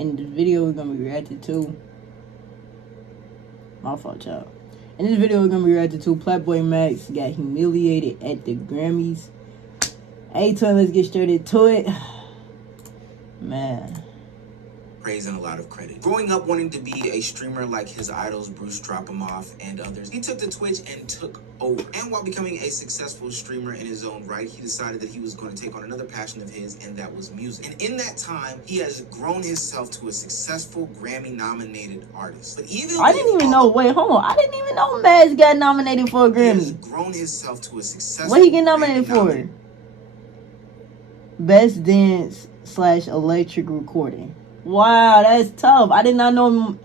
in the video we're gonna be reacting to. My fault, y'all. In this video we're gonna be reacting to PlaqueBoyMax got humiliated at the Grammys. Hey, twin, let's get straight into it. Man. Praise and a lot of credit. Growing up wanting to be a streamer like his idols Bruce Dropomoff and others, he took to Twitch and took over. And while becoming a successful streamer in his own right, he decided that he was going to take on another passion of his, and that was music. And in that time, he has grown himself to a successful Grammy-nominated artist. But even I didn't even know. Wait, hold on. I didn't even know Max got nominated for a Grammy. He has grown himself to a successful. What he get nominated for? Best Dance / Electric Recording. Wow, that's tough. I did not know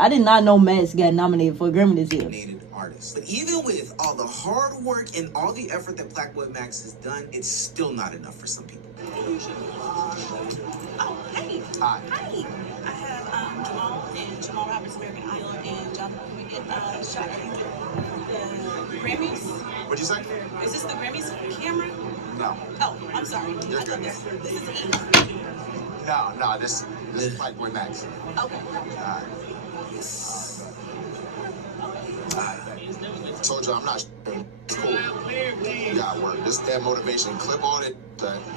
Max got nominated for a Grammy this year. Artist. But even with all the hard work and all the effort that PlaqueBoyMax has done, it's still not enough for some people. Oh, hey. Hi. Hi. I have Jamal and Jamal Roberts, American Idol, and John. Can we get a shot of the Grammys? What'd you say? Is this the Grammys camera? No. Oh, I'm sorry. You're good. This is E. No, this is PlaqueBoyMax. Okay. Told you I'm not. It's cool. You gotta work. This damn motivation. Clip on it.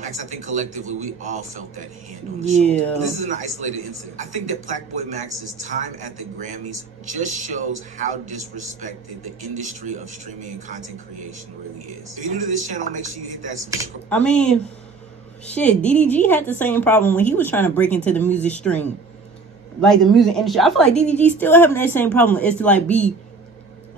Max, I think collectively we all felt that hand on the shoulder. But this is an isolated incident. I think that PlaqueBoyMax's time at the Grammys just shows how disrespected the industry of streaming and content creation really is. If you're new to this channel, make sure you hit that subscribe. I mean, shit, DDG had the same problem when he was trying to break into the music stream. Like the music industry. I feel like DDG still having that same problem. It's to like be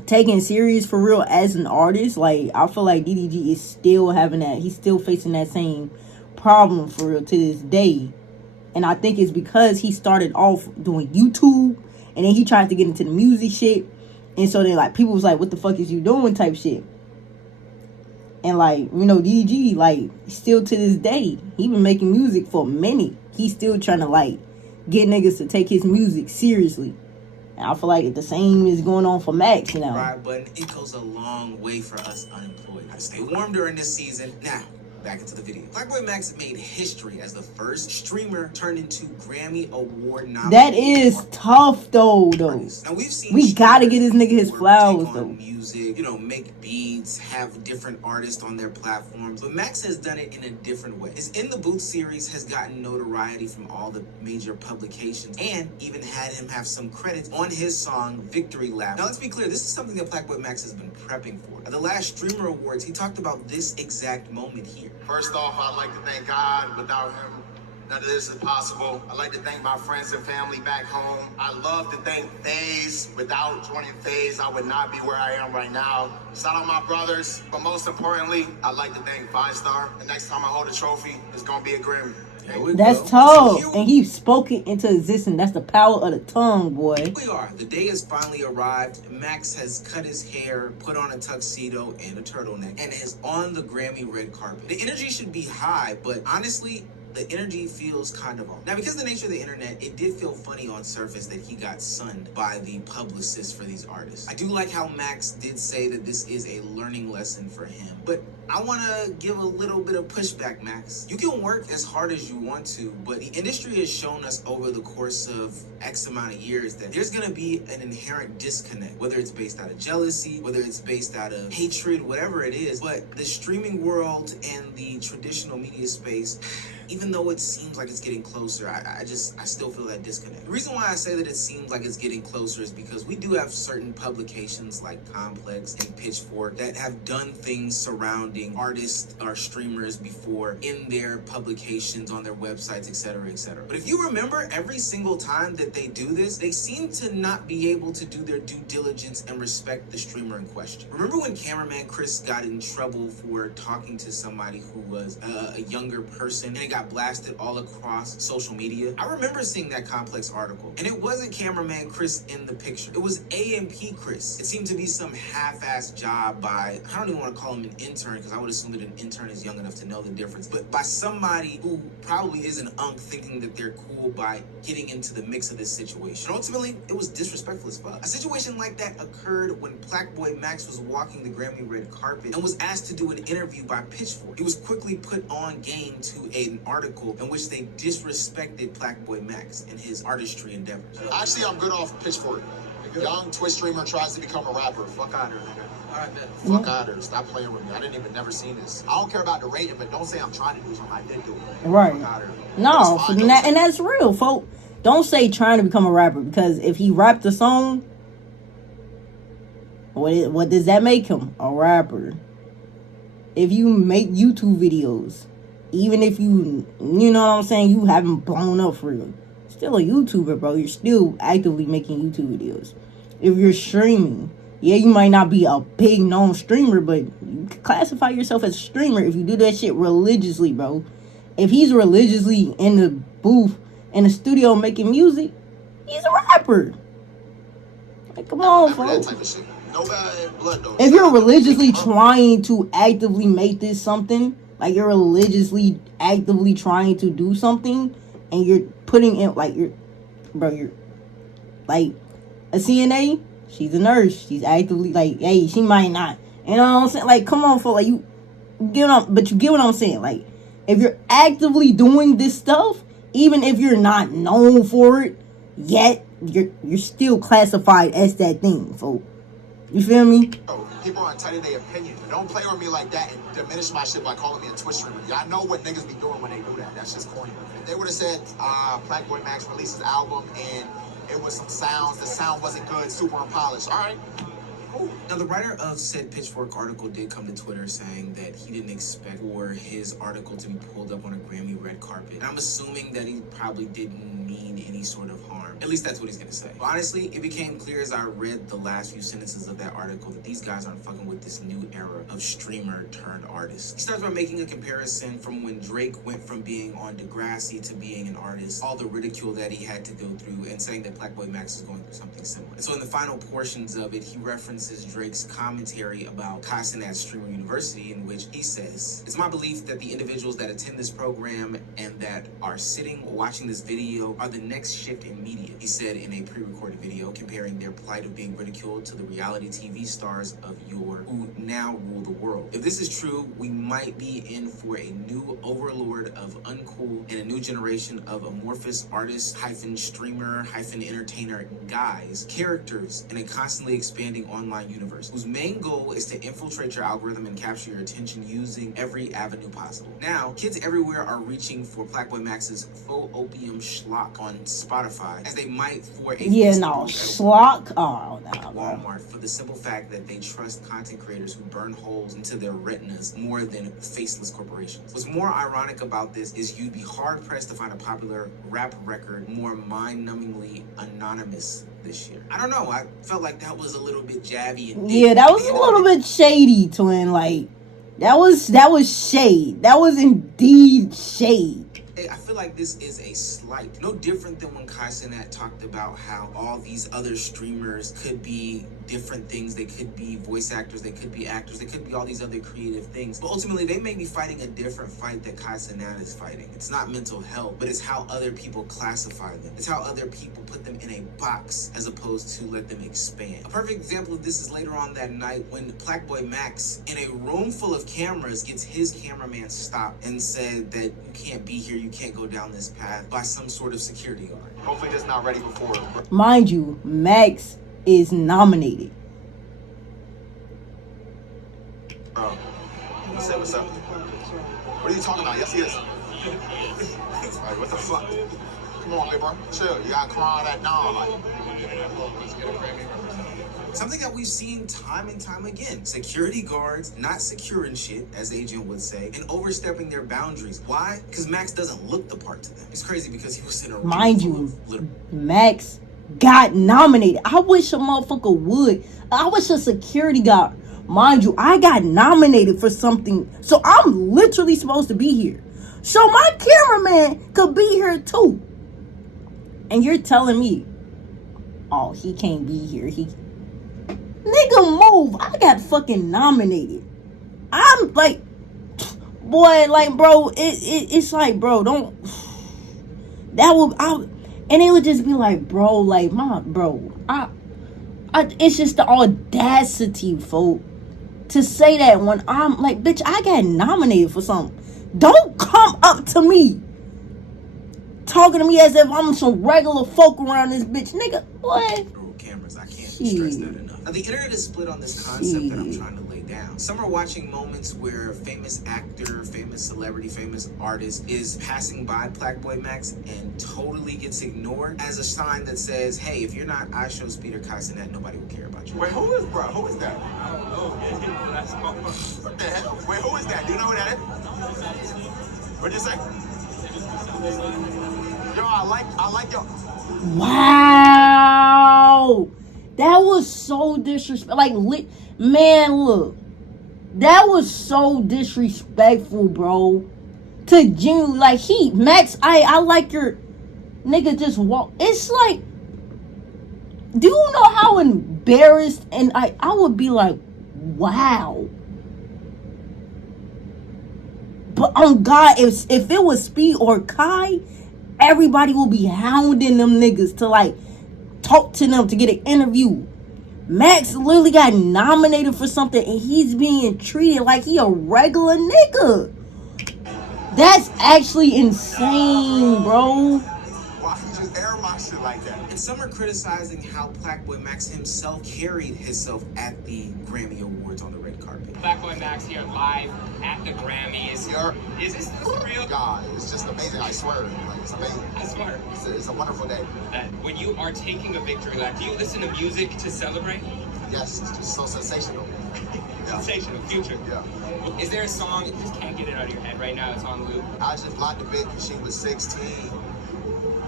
taken serious for real as an artist. Like I feel like DDG is still having that. He's still facing that same problem for real to this day. And I think it's because he started off doing YouTube and then he tried to get into the music shit. And so then like people was like, what the fuck is you doing type shit. And like, you know, DDG like still to this day, he been making music for a minute. He's still trying to like get niggas to take his music seriously. And I feel like the same is going on for Max now. Right, but it goes a long way for us unemployed. I stay warm during this season. Now, back into the video. PlaqueBoyMax made history as the first streamer turned into Grammy Award nominated. That is tough though. Now we've seen we gotta get this nigga his flowers though. Music, you know, make beats, have different artists on their platforms. But Max has done it in a different way. His In the Booth series has gotten notoriety from all the major publications and even had him have some credits on his song Victory Lap. Now let's be clear, this is something that PlaqueBoyMax has been prepping for. At the last Streamer Awards, he talked about this exact moment here. First off, I'd like to thank God. Without him, none of this is possible. I'd like to thank my friends and family back home. I'd love to thank FaZe. Without joining FaZe, I would not be where I am right now. Shout out my brothers. But most importantly, I'd like to thank 5 Star. The next time I hold a trophy, it's going to be a Grammy. That's tough. And he spoke it into existence. That's the power of the tongue, boy. Here we are. The day has finally arrived. Max has cut his hair, put on a tuxedo and a turtleneck, and is on the Grammy red carpet. The energy should be high, but honestly, the energy feels kind of off. Now, because of the nature of the internet, it did feel funny on surface that he got sunned by the publicists for these artists. I do like how Max did say that this is a learning lesson for him, but I want to give a little bit of pushback, Max. You can work as hard as you want to, but the industry has shown us over the course of X amount of years that there's going to be an inherent disconnect, whether it's based out of jealousy, whether it's based out of hatred, whatever it is. But the streaming world and the traditional media space, even though it seems like it's getting closer, I still feel that disconnect. The reason why I say that it seems like it's getting closer is because we do have certain publications like Complex and Pitchfork that have done things surrounding artists or streamers before in their publications, on their websites, etc., etc. But if you remember, every single time that they do this, they seem to not be able to do their due diligence and respect the streamer in question. Remember when cameraman Chris got in trouble for talking to somebody who was a younger person and it got blasted all across social media? I remember seeing that Complex article, and it wasn't cameraman Chris in the picture. It was AMP Chris. It seemed to be some half-assed job by, I don't even want to call him an intern because I would assume that an intern is young enough to know the difference, but by somebody who probably is an unk thinking that they're cool by getting into the mix of this situation. And ultimately, it was disrespectful as fuck. A situation like that occurred when PlaqueBoyMax was walking the Grammy red carpet and was asked to do an interview by Pitchfork. He was quickly put on game to an article in which they disrespected PlaqueBoyMax and his artistry endeavors. Actually, I'm good off Pitchfork. Young Twitch streamer tries to become a rapper. Fuck out of here, nigga. Alright, man. Fuck out of here. Stop playing with me. I didn't even never seen this. I don't care about the rating, but don't say I'm trying to do something I did do. Right. Fuck out of here. No, and that's real, folk. Don't say trying to become a rapper, because if he rapped a song, what does that make him? A rapper. If you make YouTube videos, even if you know what I'm saying, you haven't blown up for real, still a YouTuber, bro. You're still actively making YouTube videos. If you're streaming, yeah, you might not be a big known streamer, but you can classify yourself as a streamer if you do that shit religiously, bro. If he's religiously in the booth, in the studio making music, he's a rapper. Like, come on, folks. If you're religiously trying to actively make this something, like you're religiously actively trying to do something, and you're putting in, like, you're like a CNA, she's a nurse, she's actively, like, hey, she might not, you know what I'm saying? Like, come on, folks, like, you get what I'm saying? Like, if you're actively doing this stuff, even if you're not known for it yet, you're still classified as that thing, folks. You feel me? Oh, people are entitled to their opinion. Don't play with me like that and diminish my shit by calling me a Twitch streamer. Y'all know what niggas be doing when they do that. That's just corny. If they would have said PlaqueBoyMax released his album and it was some sounds, the sound wasn't good, super unpolished. All right. Now, the writer of said Pitchfork article did come to Twitter saying that he didn't expect for his article to be pulled up on a Grammy red carpet. And I'm assuming that he probably didn't mean any sort of harm. At least that's what he's gonna say. But honestly, it became clear as I read the last few sentences of that article that these guys aren't fucking with this new era of streamer turned artist. He starts by making a comparison from when Drake went from being on Degrassi to being an artist, all the ridicule that he had to go through, and saying that PlaqueBoyMax is going through something similar. And so in the final portions of it, he references Drake's commentary about Kaizen at Streamer University, in which he says, "It's my belief that the individuals that attend this program and that are sitting or watching this video are the next shift in media," he said in a pre-recorded video, comparing their plight of being ridiculed to the reality TV stars of yore who now rule the world. If this is true, we might be in for a new overlord of uncool and a new generation of amorphous artist streamer entertainer guys, characters in a constantly expanding online universe whose main goal is to infiltrate your algorithm and capture your attention using every avenue possible. Now, kids everywhere are reaching for PlaqueBoyMax's faux opium schlock on Spotify as they might for a schlock. Oh, no, Walmart, for the simple fact that they trust content creators who burn holes into their retinas more than faceless corporations. What's more ironic about this is you'd be hard pressed to find a popular rap record more mind-numbingly anonymous this year. I don't know. I felt like that was a little bit jabby. And yeah, that was a little bit shady, twin. Like, that was shade. That was indeed shade. I feel like this is a slight, no different than when Kai Cenat talked about how all these other streamers could be different things. They could be voice actors, they could be actors, they could be all these other creative things. But ultimately, they may be fighting a different fight that Kai Cenat is fighting. It's not mental health, but it's how other people classify them. It's how other people put them in a box as opposed to let them expand. A perfect example of this is later on that night when PlaqueBoyMax, in a room full of cameras, gets his cameraman stopped and said that you can't be here, you can't go down this path, by some sort of security guard. Hopefully that's not ready before. Mind you, Max is nominated. Bro, he said what's up. What are you talking about? Yes, he is. Like, what the fuck? Come on, bro. Chill. You gotta cry that down. Like, something that we've seen time and time again. Security guards not securing shit, as Agent would say, and overstepping their boundaries. Why? Because Max doesn't look the part to them. It's crazy because he was in a room. Mind you, Max got nominated. I wish a motherfucker would. I wish a security guard. Mind you, I got nominated for something. So I'm literally supposed to be here. So my cameraman could be here too. And you're telling me, oh, he can't be here. Nigga, move. I got fucking nominated. I'm like, boy, like, bro, it's like, bro, don't. That would, and it would just be like, bro, like, it's just the audacity, folk, to say that when I'm like, bitch, I got nominated for something. Don't come up to me talking to me as if I'm some regular folk around this bitch, nigga. What? Cameras, I can't stress that enough. Now, the internet is split on this concept that I'm trying to lay down. Some are watching moments where a famous actor, famous celebrity, famous artist is passing by PlaqueBoyMax and totally gets ignored as a sign that says, hey, if you're not I Show Speed or Kaisenet, nobody will care about you. Wait, who is bro? Who is that? I don't know. What the hell? Wait, who is that? Do you know who that is? What'd you say? Yo, I like yo. Wow, that was so disrespectful. Like, man, look, that was so disrespectful, bro. To genuinely, like, Max, I like your nigga just walk. It's like, do you know how embarrassed? And I would be like, wow. But on God, if it was Speed or Kai, everybody will be hounding them niggas to like talk to them to get an interview. Max literally got nominated for something and he's being treated like he a regular nigga. That's actually insane, bro. Why he just air my shit like that? And some are criticizing how PlaqueBoyMax himself carried himself at the Grammy Awards on the red carpet. PlaqueBoyMax here live at the Grammys. Is this real? God, it's just amazing. I swear, like, it's amazing. I swear. It's a wonderful day. When you are taking a victory lap, do you listen to music to celebrate? Yes, it's just so sensational. Sensational, future. Yeah. Is there a song you just can't get it out of your head right now? It's on loop. I just blocked the bit because she was 16. Yeah,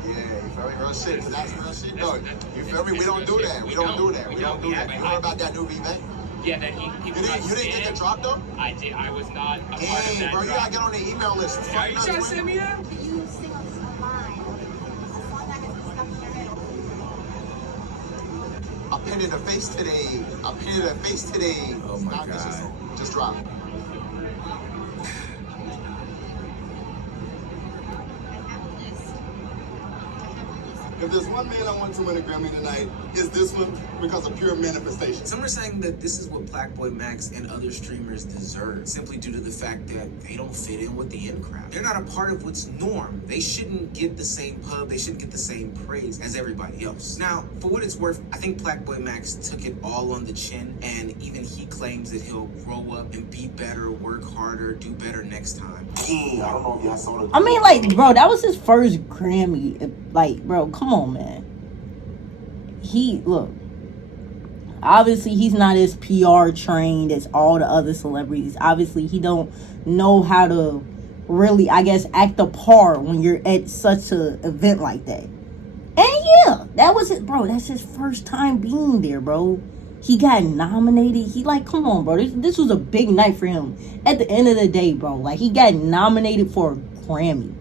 you feel me? Real shit. That's real shit. No, you feel me? We don't do that. We don't do that. We don't do that. You heard about that new remake? Yeah, that he You didn't get the drop though? I did. I was not a part of Dang, that. bro, you gotta get on the email list. Are you trying to send me that? Can you sing on this line? A song that has been stuck in your head. I pinned it a face today. Oh my Now this God. just dropped. If there's one man I want to win a Grammy tonight, it's this one because of pure manifestation. Some are saying that this is what PlaqueBoyMax and other streamers deserve, simply due to the fact that they don't fit in with the in crowd. They're not a part of what's norm. They shouldn't get the same pub, they shouldn't get the same praise as everybody else. Now, for what it's worth, I think PlaqueBoyMax took it all on the chin, and even he claims that he'll grow up and be better, work harder, do better next time. I don't know if y'all saw the I mean, like, bro, that was his first Grammy. Like, bro, come on, man. Look, obviously he's not as PR trained as all the other celebrities. Obviously he don't know how to really, I guess, act a part when you're at such an event like that. And yeah, that was it, bro. That's his first time being there, bro. He got nominated. He like, come on, bro. This was a big night for him. At the end of the day, bro, like, he got nominated for a Grammy.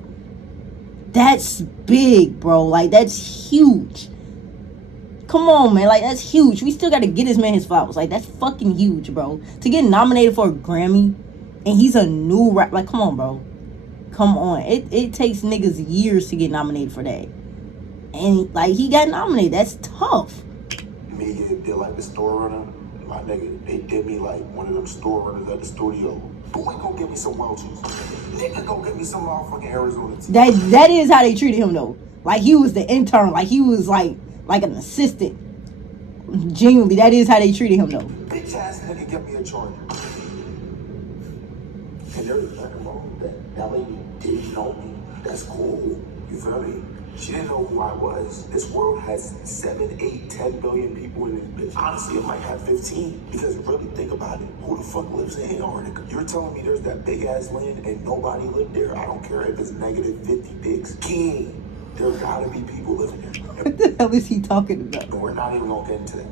That's big, bro. Like, that's huge. Come on, man. Like, that's huge. We still got to get this man his flowers. Like, that's fucking huge, bro. To get nominated for a Grammy and he's a new rap. Like, come on, bro. Come on. It takes niggas years to get nominated for that. And, like, he got nominated. That's tough. Me, they're like the store runner. My nigga, they did me like one of them store runners at the studio. Boy, go get me some Welch's. Nigga, go get me some motherfucking Arizona tea. That is how they treated him, though. Like, he was the intern. Like, he was like an assistant. Genuinely, that is how they treated him, though. Bitch ass nigga, get me a charger. And there's nothing wrong with that lady didn't know me. That's cool. You feel me? She didn't know who I was. This world has 7, 8, 10 billion people in this bitch. Honestly, it might have 15. Because really think about it. Who the fuck lives in Antarctica? You're telling me there's that big ass land and nobody lived there? I don't care if it's negative 50 pigs. King. There gotta be people living there. What the hell is he talking about? And we're not even gonna get into that.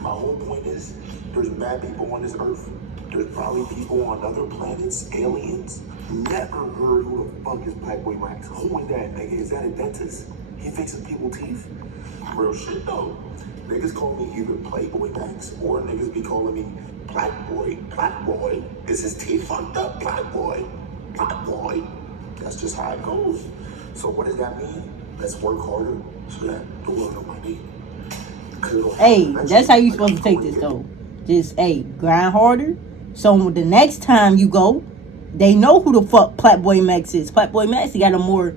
My whole point is, there's mad people on this earth. There's probably people on other planets, aliens. Never heard who the fuck is PlaqueBoyMax. Who is that nigga? Is that a dentist? He fixing people's teeth? Real shit though. Niggas call me either PlaqueBoyMax or niggas be calling me Black Boy. Is his teeth fucked up? Black Boy. That's just how it goes. So what does that mean? Let's work harder so that the world know my name. Hey, that's how you supposed to take this, though. Just, hey, grind harder. So the next time you go, They know who the fuck PlaqueBoyMax is. PlaqueBoyMax, he got a more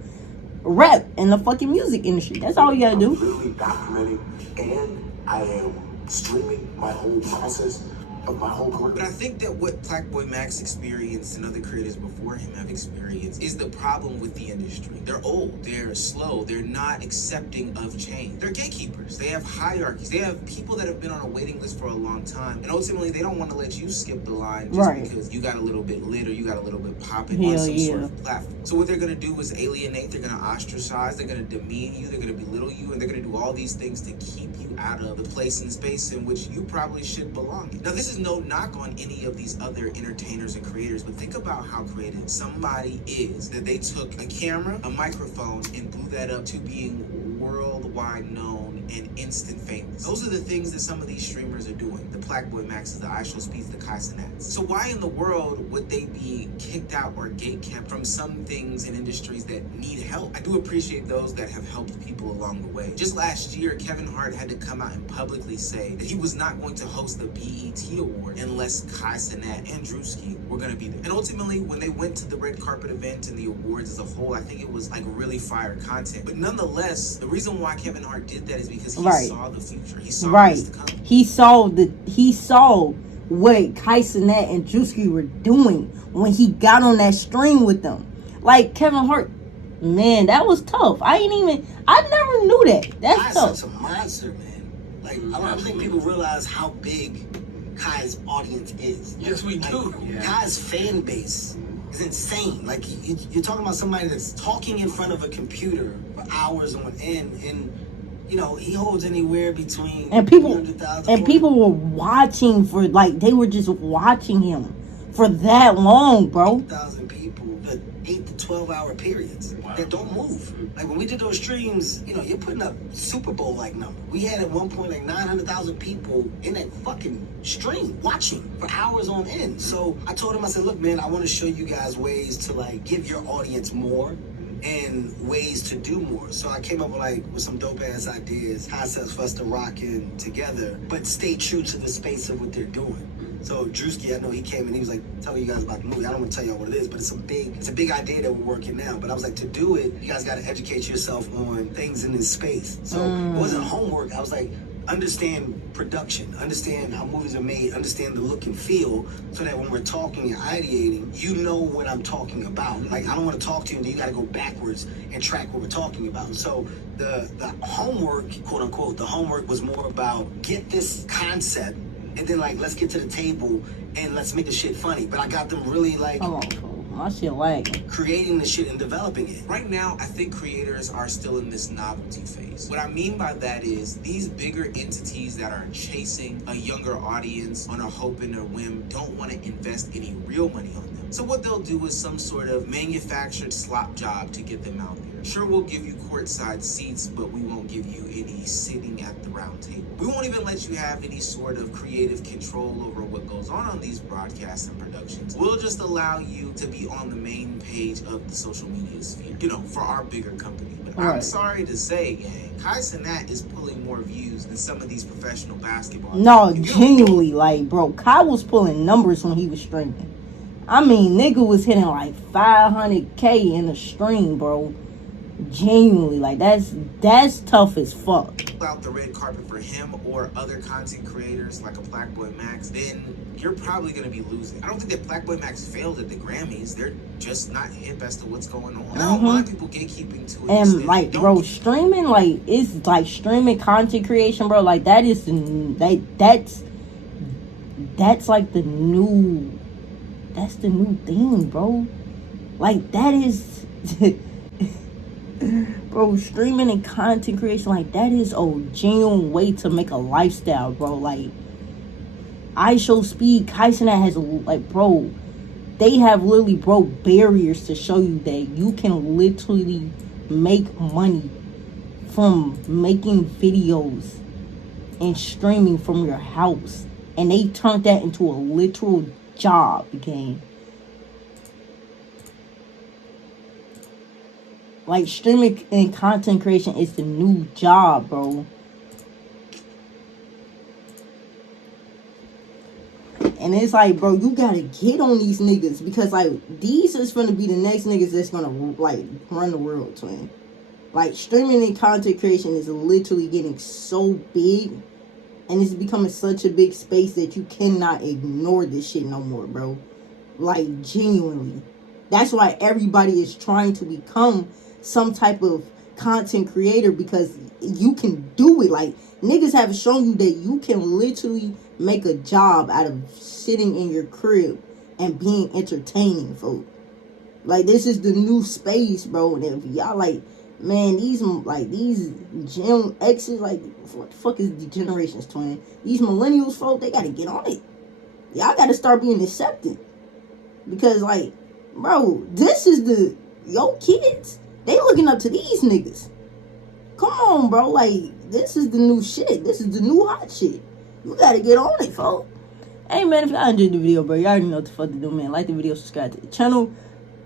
rep in the fucking music industry. That's all you gotta do. I'm literally documenting, and I am streaming my whole process of my whole career. But I think that what PlaqueBoyMax experienced and other creators before him have experienced is the problem with the industry. They're old, they're slow, they're not accepting of change. They're gatekeepers. They have hierarchies. They have people that have been on a waiting list for a long time, and ultimately they don't want to let you skip the line just because you got a little bit lit or you got a little bit popping on some sort of platform. So what they're gonna do is alienate. They're gonna ostracize. They're gonna demean you. They're gonna belittle you, and they're gonna do all these things to keep you out of the place and space in which you probably should belong in. Now, this is no knock on any of these other entertainers and creators, but think about how creative somebody is that they took a camera, a microphone, and blew that up to being worldwide known and instant famous. Those are the things that some of these streamers are doing. The PlaqueBoyMaxes, the iShowSpeeds, the Kai Cenats. So why in the world would they be kicked out or gatekept from some things and industries that need help? I do appreciate those that have helped people along the way. Just last year, Kevin Hart had to come out and publicly say that he was not going to host the BET Award unless Kai Cenat and Drewski were going to be there. And ultimately, when they went to the red carpet event and the awards as a whole, I think it was like really fire content. But nonetheless, the reason why Kevin Hart did that is because he saw the future. He saw what's to come. He saw what Kai Cenat and Drewski were doing when he got on that stream with them. Like Kevin Hart, man, that was tough. I never knew that. That's tough. Kai's such a monster, man. Like I don't think people realize how big Kai's audience is. Yes, we do. Kai's fan base is insane. Like you're talking about somebody that's talking in front of a computer for hours on end, and you know he holds anywhere between and people were watching for they were just watching him for that long, bro. 1,000 people, but 8 to 12 hour periods that don't move. Like when we did those streams, you know, you're putting up Super Bowl like number. We had at one point like 900,000 people in that fucking stream watching for hours on end. So I told him, I said, look, man, I want to show you guys ways to like give your audience more and ways to do more. So I came up with some dope ass ideas, concepts for us to rock in together, but stay true to the space of what they're doing. So Drewski, I know he came and he was like telling you guys about the movie. I don't want to tell y'all what it is, but it's a big idea that we're working now. But I was like, to do it, you guys got to educate yourself on things in this space. So it wasn't homework. I was like, understand production, understand how movies are made, understand the look and feel, so that when we're talking and ideating, you know what I'm talking about. Like I don't want to talk to you and then you got to go backwards and track what we're talking about. So the homework, quote unquote, the homework was more about get this concept. And then let's get to the table and let's make the shit funny. But I got them really my shit creating the shit and developing it. Right now, I think creators are still in this novelty phase. What I mean by that is these bigger entities that are chasing a younger audience on a hope and a whim don't want to invest any real money on them. So what they'll do is some sort of manufactured slop job to get them out there. Sure, we'll give you courtside seats, but we won't give you any sitting at the round table. We won't even let you have any sort of creative control over what goes on these broadcasts and productions. We'll just allow you to be on the main page of the social media sphere, for our bigger company. But I'm sorry to say, gang, Kai Cenat is pulling more views than some of these professional basketball. No, genuinely, bro, Kai was pulling numbers when he was streaming. I mean, nigga was hitting 500K in a stream, bro. Genuinely, that's tough as fuck. Out the red carpet for him or other content creators like a PlaqueBoyMax, then you're probably going to be losing. I don't think that PlaqueBoyMax failed at the Grammys. They're just not hip as to what's going on. I don't mind people gatekeeping to it. And bro, streaming it's streaming content creation, bro. That is that's the new thing, bro. That is bro, streaming and content creation, that is a genuine way to make a lifestyle, bro. iShowSpeed, Kai Cenat has, bro, they have literally broke barriers to show you that you can literally make money from making videos and streaming from your house. And they turned that into a literal job, again. Streaming and content creation is the new job, bro. And it's like, bro, you gotta get on these niggas, because like these is gonna be the next niggas that's gonna like run the world, twin. Like, streaming and content creation is literally getting so big, and it's becoming such a big space that you cannot ignore this shit no more, bro. Like, genuinely. That's why everybody is trying to become some type of content creator, because you can do it. Like, niggas have shown you that you can literally make a job out of sitting in your crib and being entertaining, folks. Like, this is the new space, bro. And if y'all like, man, these Gen X's, like, what the fuck is the generations, twin? These millennials, folk, they gotta get on it. Y'all gotta start being accepted. Because, like, bro, this is the, yo kids, they looking up to these niggas. Come on, bro, like, this is the new shit. This is the new hot shit. You gotta get on it, folk. Hey, man, if y'all enjoyed the video, bro, y'all already know what the fuck to do, man. Like the video, subscribe to the channel.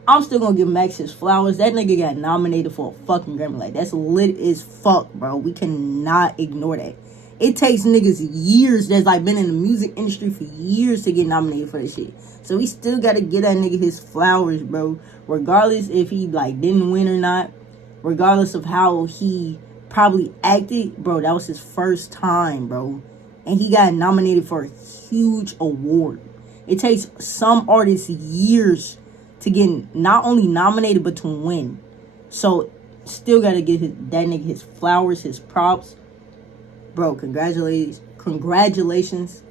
I'm still gonna give Max his flowers. That nigga got nominated for a fucking Grammy. Like, that's lit as fuck, bro. We cannot ignore that. It takes niggas years that's like been in the music industry for years to get nominated for this shit. So we still gotta get that nigga his flowers, bro. Regardless if he like didn't win or not. Regardless of how he probably acted, bro. That was his first time, bro. And he got nominated for a huge award. It takes some artists years to get not only nominated but to win. So still gotta get that nigga his flowers, his props, bro. Congratulations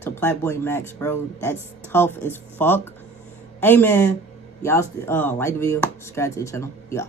to PlaqueBoyMax, bro. That's tough as fuck. Hey, man, y'all like the video, subscribe to the channel. Yeah.